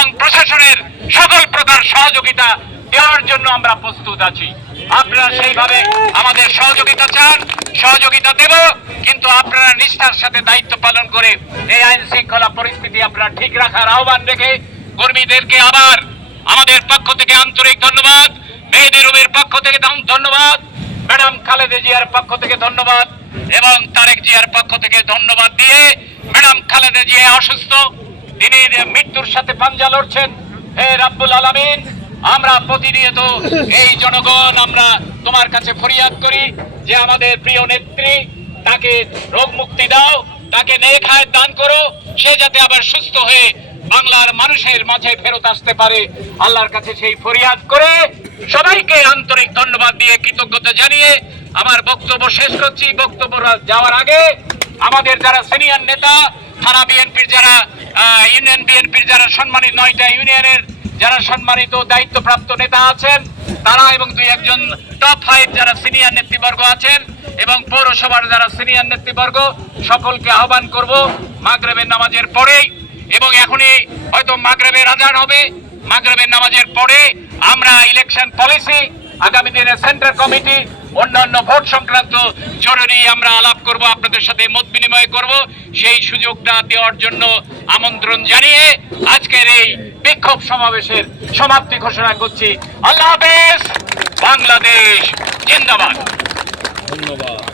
এবং প্রশাসনের সকল প্রকার সহযোগিতা দেওয়ার জন্য আমরা প্রস্তুত আছি। আপনারা সেইভাবে আমাদের সহযোগিতা চান, সহযোগিতা দেব, কিন্তু আপনারা নিষ্ঠার সাথে দায়িত্ব পালন করে এই আইন শৃঙ্খলা পরিস্থিতি আপনারা ঠিক রাখার আহ্বান রেখে কর্মীদেরকে আবার আমাদের পক্ষ থেকে আন্তরিক ধন্যবাদ মেহেদি রুমের পক্ষ থেকে ধন্যবাদ, ম্যাডাম খালেদা জিয়ার পক্ষ থেকে ধন্যবাদ এবং তারেক জিয়ার পক্ষ থেকে ধন্যবাদ দিয়ে ম্যাডাম খালেদা জিয়া অসুস্থ। তিনি মৃত্যুর সাথে পাঞ্জা লড়ছেন। হে রাব্বুল আলামিন, আমরা প্রতিনিয়ত এই জনগণ, আমরা তোমার কাছে ফরিয়াদ করি যে আমাদের প্রিয় নেত্রী, তাকে রোগ মুক্তি দাও, তাকে নেখায় দান করো, সে যাতে আবার সুস্থ হয়ে বাংলার মানুষের মাঝে ফেরত আসতে পারে। আল্লাহর কাছে সেই ফরিয়াদ করে সবাইকে আন্তরিক ধন্যবাদ দিয়ে কৃতজ্ঞতা জানিয়ে আমার বক্তব্য শেষ করছি। বক্তব্য যাওয়ার আগে আমাদের যারা সিনিয়র নেতা, থানা বিএনপির যারা ইউনিয়ন বিএনপির যারা সম্মানিত, নয়টা ইউনিয়নের যারা সম্মানিত দায়িত্বপ্রাপ্ত নেতা আছেন, তারা এবং দুই একজন টপ ফাইভ যারা সিনিয়র নেতৃবর্গ আছেন এবং পৌরসভার যারা সিনিয়র নেতৃবর্গ, সকলকে আহ্বান করব মাগরেবের নামাজের পরেই এবং এখনই হয়তো মাগরেবের আজান হবে। মাগরেবের নামাজের পরে আমরা ইলেকশন পলিসি আগামী দিনে সেন্ট্রাল কমিটি অন্যান্য ভোট সংক্রান্ত জরুরি আমরা আলাপ করব, আপনাদের সাথে মত বিনিময় করব। সেই সুযোগটা দেওয়ার জন্য আমন্ত্রণ জানিয়ে আজকের এই বিক্ষোভ সমাবেশের সমাপ্তি ঘোষণা করছি। আল্লাহ হাফেজ, বাংলাদেশ জিন্দাবাদ। ধন্যবাদ।